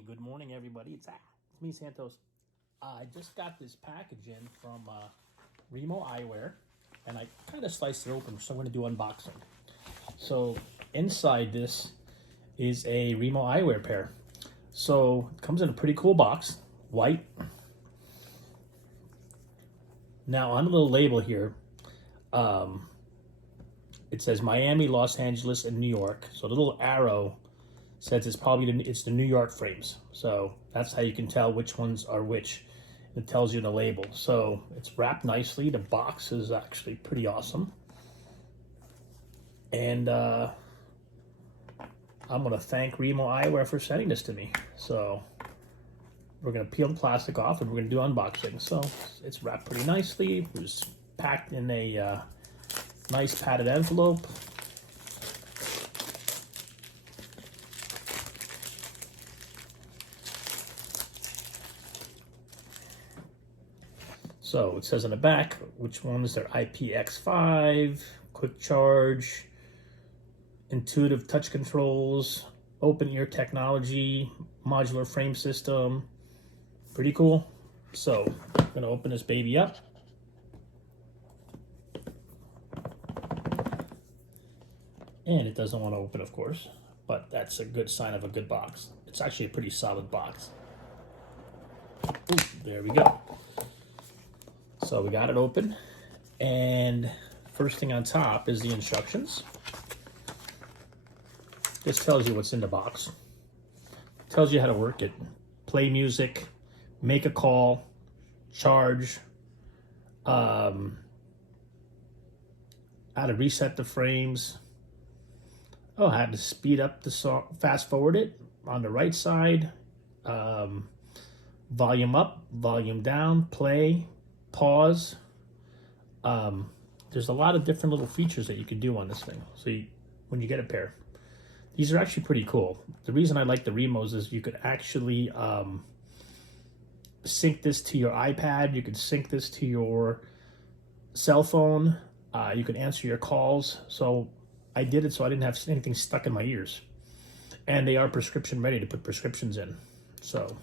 Hey, good morning, everybody. It's me, Santos. I just got this package in from REMO Eyewear, and I kind of sliced it open, so I'm going to do unboxing. So inside this is a REMO Eyewear pair. So it comes in a pretty cool box, white. Now on the little label here, it says Miami, Los Angeles, and New York. So the little arrow says it's the New York frames. So that's how you can tell which ones are which. It tells you in the label. So it's wrapped nicely. The box is actually pretty awesome. And I'm going to thank REMO Eyewear for sending this to me. So we're going to peel the plastic off and we're going to do unboxing. So it's wrapped pretty nicely. It was packed in a nice padded envelope. So it says on the back which ones are IPX5, quick charge, intuitive touch controls, open ear technology, modular frame system. Pretty cool. So I'm gonna open this baby up. And it doesn't want to open, of course, but that's a good sign of a good box. It's actually a pretty solid box. Ooh, there we go. So we got it open, and first thing on top is the instructions. This tells you what's in the box. Tells you how to work it. Play music, make a call, charge, how to reset the frames, how to speed up the song, fast forward it on the right side, volume up, volume down, play, pause. There's a lot of different little features that you can do on this thing. So when you get a pair, these are actually pretty cool. The reason I like the REMOs is you could actually sync this to your iPad. You could sync this to your cell phone. You could answer your calls. So I did it so I didn't have anything stuck in my ears. And they are prescription ready to put prescriptions in. So,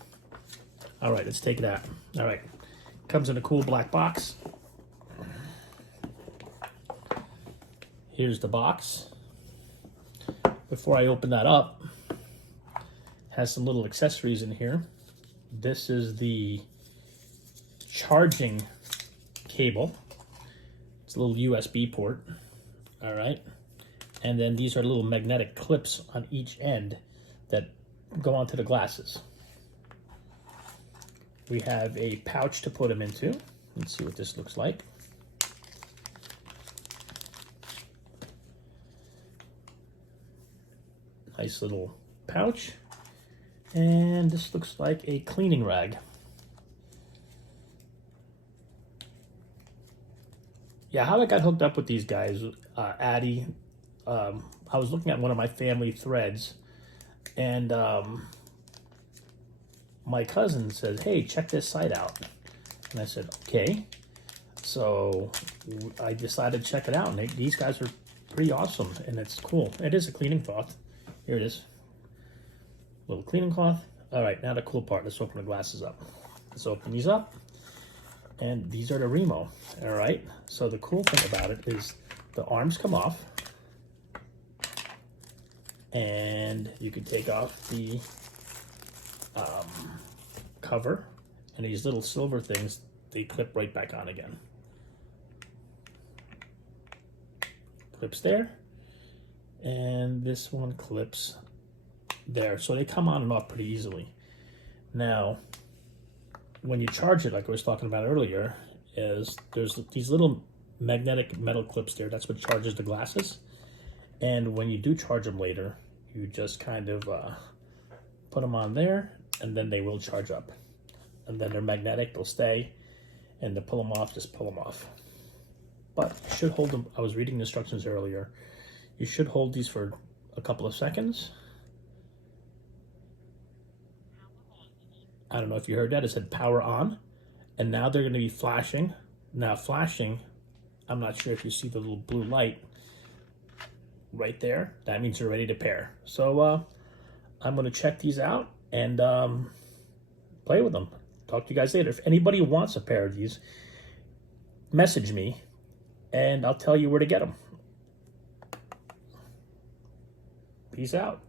all right, let's take it out. All right. Comes in a cool black box. Here's the box. Before I open that up, it has some little accessories in here. This is the charging cable. It's a little USB port. All right. And then these are little magnetic clips on each end that go onto the glasses. We have a pouch to put them into. Let's see what this looks like. Nice little pouch. And this looks like a cleaning rag. Yeah, how I got hooked up with these guys, Addie, I was looking at one of my family threads, and my cousin said, hey, check this site out. And I said, okay. So I decided to check it out, and these guys are pretty awesome, and it's cool. It is a cleaning cloth. Here it is. Little cleaning cloth. All right, now the cool part. Let's open the glasses up. Let's open these up. And these are the REMO. All right. So the cool thing about it is the arms come off. And you can take off the cover, and these little silver things, they clip right back on again. Clips there, and this one clips there. So they come on and off pretty easily. Now, when you charge it, like I was talking about earlier, there's these little magnetic metal clips there. That's what charges the glasses. And when you do charge them later, you just kind of put them on there, and then they will charge up. And then they're magnetic, they'll stay, and to pull them off, just pull them off. But you should hold them. I was reading the instructions earlier. You should hold these for a couple of seconds. I don't know if you heard that. It said power on, and now they're going to be flashing. Now flashing, I'm not sure if you see the little blue light right there. That means you're ready to pair. So I'm going to check these out, and play with them. Talk to you guys later. If anybody wants a pair of these, message me, and I'll tell you where to get them. Peace out.